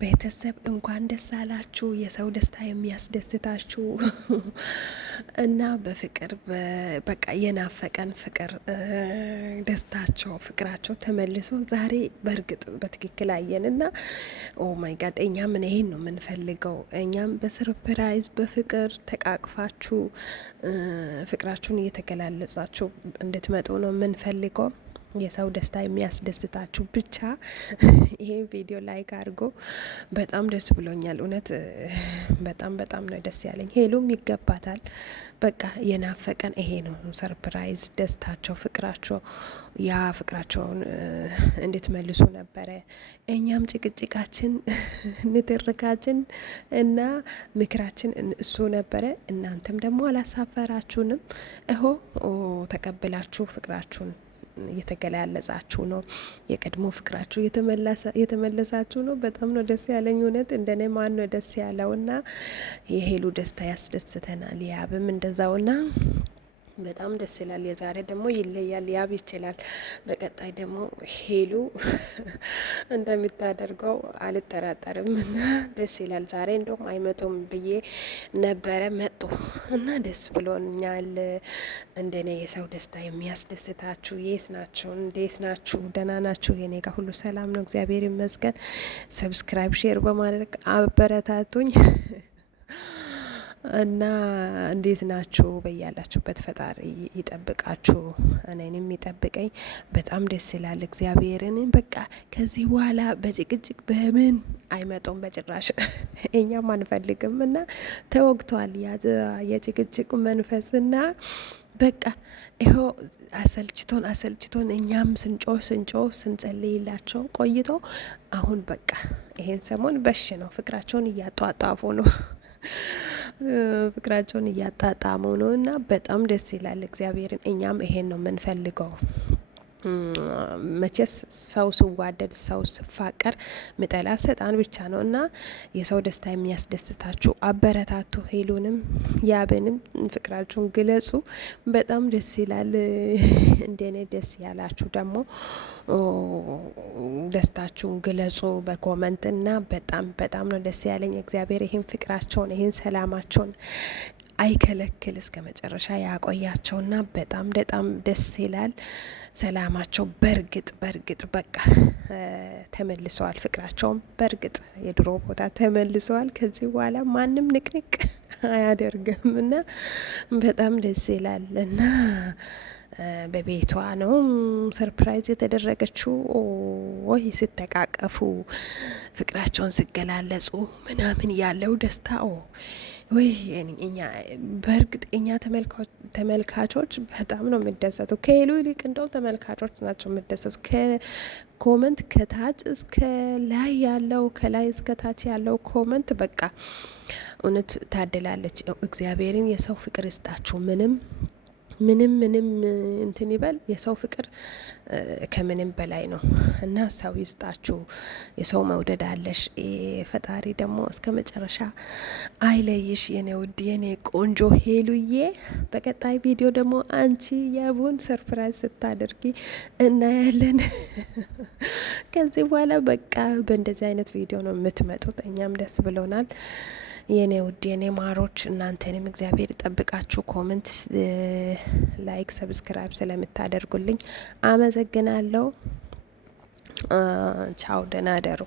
ቤተሰብ እንኳን ደስ አላችሁ። የሰው ደስታ የሚያስደስታችሁ እና በፍቅር በቃ የናፈቀን ፍቅር ደስታቸው ፍቅራቸው ተመልሶ ዛሬ በእርግጥ በትክክል አየን እና ኦ ማይ ጋድ እኛም ይሄን ነው የምንፈልገው። እኛም በሰርፕራይዝ በፍቅር ተቃቅፋችሁ ፍቅራችሁን እየተገላለጻችሁ እንድትመጡ ነው የምንፈልገው። የሰው ደስታ የሚያስደስታችሁ ብቻ ይሄን ቪዲዮ ላይክ አድርጎ። በጣም ደስ ብሎኛል እውነት በጣም በጣም ነው ደስ ያለኝ። ሄሉም ይገባታል። በቃ የናፈቀን ይሄ ነው ሰርፕራይዝ ደስታቸው ፍቅራቸው ያ ፍቅራቸውን እንድትመልሱ ነበረ። እኛም ጭቅጭቃችን ንትርካችን እና ምክራችን እሱ ነበረ። እናንተም ደግሞ አላሳፈራችሁንም። እሆ ተቀብላችሁ ፍቅራችሁን እየተገላለጻችሁ ነው። የቀድሞ ፍቅራችሁ የተመለሳችሁ ነው። በጣም ነው ደስ ያለኝ እውነት። እንደኔ ማን ነው ደስ ያለውና የሄሉ ደስታ ያስደስተናል። ያብም እንደዛውና በጣም ደስ ይላል። የዛሬ ደግሞ ይለያል። ያብ ይችላል። በቀጣይ ደግሞ ሄሉ እንደምታደርገው አልጠራጠርም እና ደስ ይላል። ዛሬ እንደውም አይመጡም ብዬ ነበረ፣ መጡ እና ደስ ብሎኛል። እንደኔ የሰው ደስታ የሚያስደስታችሁ የት ናችሁ? እንዴት ናችሁ? ደህና ናችሁ? የኔ ጋር ሁሉ ሰላም ነው፣ እግዚአብሔር ይመስገን። ሰብስክራይብ ሼር በማድረግ አበረታቱኝ። እና እንዴት ናችሁ? በያላችሁበት ፈጣሪ ይጠብቃችሁ፣ እኔንም ይጠብቀኝ። በጣም ደስ ይላል። እግዚአብሔርን በቃ ከዚህ በኋላ በጭቅጭቅ በምን አይመጡም በጭራሽ። እኛም አንፈልግም እና ተወግቷል የጭቅጭቅ መንፈስና በቃ ይኸው አሰልችቶን እኛም ስንጮህ ስንጸልይላቸው ቆይቶ አሁን በቃ ይሄን ሰሞን በሽ ነው። ፍቅራቸውን እያጧጣፉ ነው። ፍቅራቸውን እያጣጣሙ ነው እና በጣም ደስ ይላል። እግዚአብሔርን እኛም ይሄን ነው የምንፈልገው። መቼስ ሰው ሲዋደድ ሰው ሲፋቀር ምጠላ ሰይጣን ብቻ ነው እና የሰው ደስታ የሚያስደስታችሁ አበረታቱ። ሄሉንም ያብንም ፍቅራችሁን ግለጹ። በጣም ደስ ይላል። እንደኔ ደስ ያላችሁ ደግሞ ደስታችሁን ግለጹ በኮመንት እና በጣም በጣም ነው ደስ ያለኝ። እግዚአብሔር ይህን ፍቅራቸውን ይህን ሰላማቸውን አይከለክል እስከ መጨረሻ ያቆያቸውና በጣም በጣም ደስ ይላል። ሰላማቸው በእርግጥ በቃ ተመልሰዋል። ፍቅራቸውም በእርግጥ የድሮ ቦታ ተመልሰዋል። ከዚህ በኋላ ማንም ንቅንቅ አያደርግም እና በጣም ደስ ይላል እና በቤቷ ነው ሰርፕራይዝ የተደረገችው። ወይ ስተቃቀፉ ፍቅራቸውን ሲገላለጹ ምናምን ያለው ደስታ ወይ እኛ በእርግጥ እኛ ተመልካቾች በጣም ነው የሚደሰቱ። ከሄሉ ይልቅ እንደው ተመልካቾች ናቸው የሚደሰቱ። ከኮመንት ከታች እስከ ላይ ያለው ከላይ እስከ ታች ያለው ኮመንት በቃ እውነት ታድላለች። እግዚአብሔርን የሰው ፍቅር ይስጣችሁ። ምንም እንትን ይበል የሰው ፍቅር ከምንም በላይ ነው እና ሰው ይስጣችሁ። የሰው መውደድ አለሽ። ፈጣሪ ደግሞ እስከ መጨረሻ አይለይሽ የኔ ውድ የኔ ቆንጆ ሄሉዬ። በቀጣይ ቪዲዮ ደግሞ አንቺ ያቡን ሰርፕራይዝ ስታደርጊ እናያለን። ከዚህ በኋላ በቃ በእንደዚህ አይነት ቪዲዮ ነው የምትመጡት። እኛም ደስ ብሎናል። የኔ ውድ የኔ ማሮች እናንተንም እግዚአብሔር ይጠብቃችሁ። ኮመንት፣ ላይክ፣ ሰብስክራይብ ስለምታደርጉልኝ አመሰግናለሁ። ቻው፣ ደህና ደሩ።